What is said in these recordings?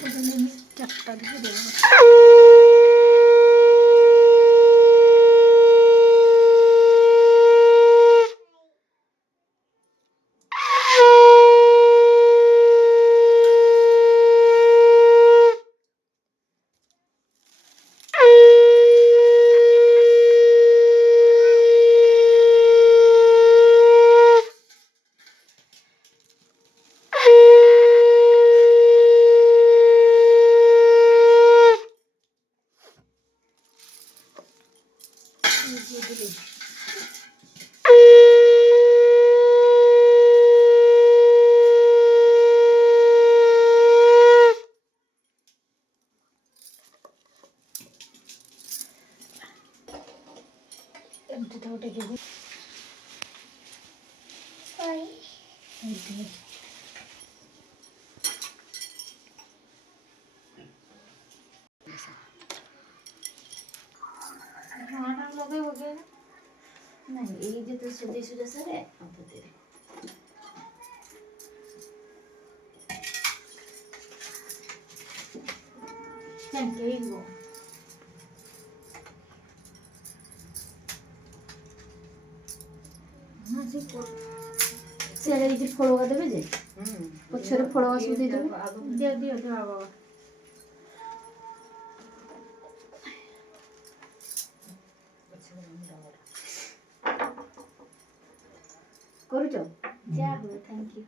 ଚାରିଟା ଦେବ ଏମିତି ତ ଗୋଟେ କେବେ ଲଗେଇବ କି ନାଇଁ ଏଇ ଯେତେ ସୁଜି ସୁଜା ସାରେ ଆଉ ପତିରେ କେଇବ ସିଆଡ଼େ ଏଇଠି ଫଳୁଆ ଦେବେ ଯେ ପଛରେ ଫଳୁଆ ସବୁ ଦେଇଦେବେ ଦିଅ ଦିଅ ଦିଅ ବାବା କରୁଛ ଯାହା ହୁଏ ଥ୍ୟାଙ୍କ ୟୁ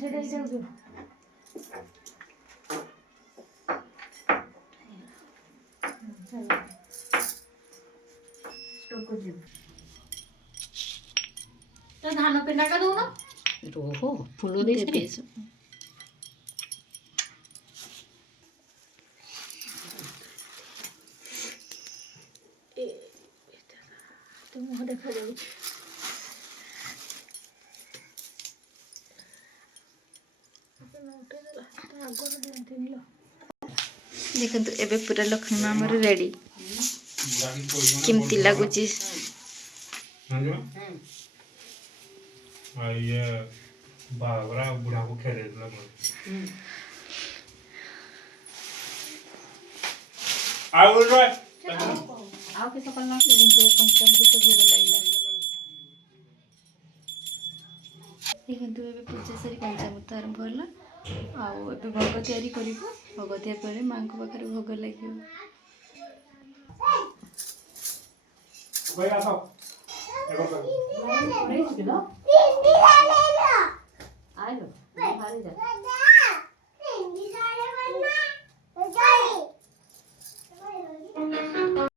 ସେଇଟା ଏଇଟା ଦିଅ तो धान पिंडा का दो ना रोहो फूलो दे से तो मुंह देखा जाऊ देखो एबे पूरा लक्ष्मी माँ मोर रेडी केमती लगुच बाबरा बुढ़ा को खेले आउ के सकल ना पंचामृत भोग लागला देखंतु एबे पूजा सारी पंचामृत आरंभ होला आउ एबे भोग तयारी करिबो भोग तयार करे मां को पाखरे भोग लागियो कोई आसो एगो कर आइलो भारी जा